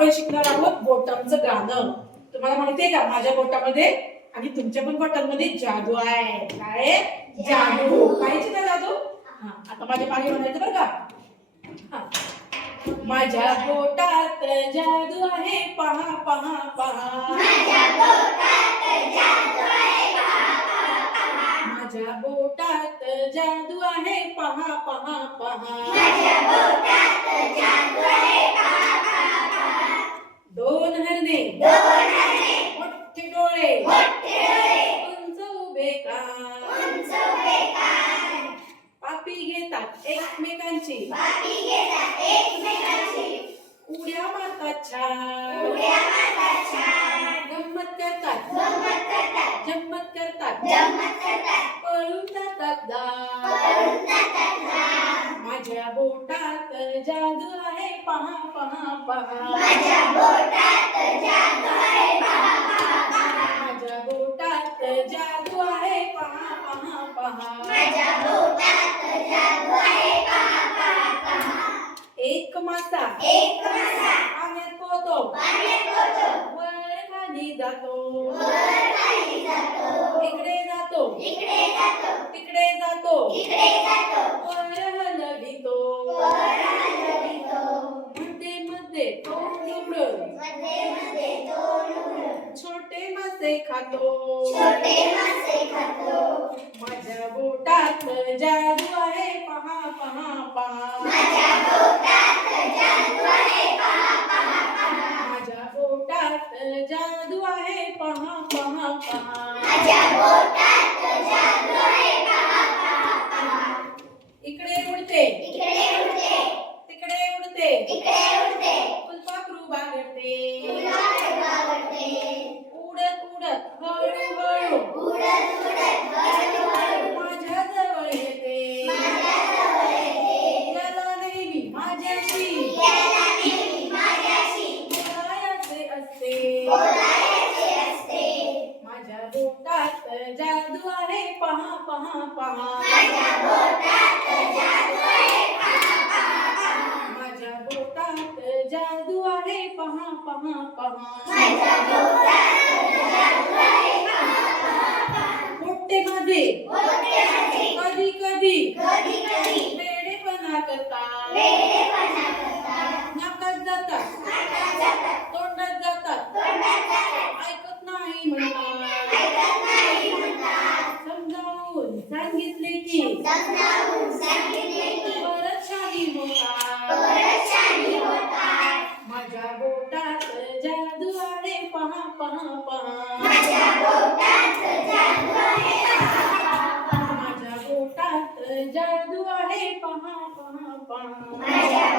आपण शिकणार आहोत बोटांचं गाणं. तुम्हाला माहितीये का माझ्या बोटामध्ये आणि तुमच्या पण बोटांमध्ये जादू आहे. काय जादू पाहिजे ना जादू. आता माझ्या मागे म्हणायचं बरं का. माझ्या बोटात जादू आहे पहा पहा पहा. माझ्या बोटात जादू आहे पहा पहा. माझ्या बोटात जादू आहे पहा पहा पहा. माझ्या बोटात जादू आहे पहा पहा पहा. दोन हरणे मोठे डोळे उंच उभे कान पापी घेतात एकमेकांची उड्या मारतात छान गंमत करतात पळून जातात दाट. माझ्या बोटात जादू आहे पहा पहा पहा. माझ्या बोटात जादू आहे पहा पहा पहा. माझ्या बोटात जादू आहे पहा पहा पहा. माझ्या बोटात जादू आहे पहा पहा पहा. एक मासा पाण्यात पोहतो वर खाली जातो इकडे जातो तिकडे जातो वर हलवितो मध्ये तोंड उघडून छोटे मासे खातो. माझ्या बोटात जादू आहे पहा पहा पहा. माझ्या बोटात जादू आहे पहा पहा पहा. माझ्या बोटात जादू आहे पहा पहा पहा. माझ्या बोटात जादू आहे पहा पहा पहा. इकडे उडते तिकडे उडते फुलपाखरू बागडते उडत हळूहळू माझ्या जवळ येते. त्याला नेहमी माझ्याशी बोलायचे असते. माझ्या बोटात जादू आहे पहा पहा पहा. माझ्या बोटात जादू आहे पहा पहा पहा. माझ्या बोटात जादू आहे पहा पहा पहा. माझ्या बोटात जादू आहे पहा पहा पहा. मोठे माझे कधी कधी वेडेपणा करतात नाकात जातात तोंडात जातात ऐकत नाही म्हणतात. समजावून सांगितले की परत शाही होतात. माझ्या बोटात जादू आहे पहा पहा पहा. माझ्या बोटात जादू आहे पहा पहा पहा. माझ्या बोटात जादू आहे पहा पहा पहा. माझ्या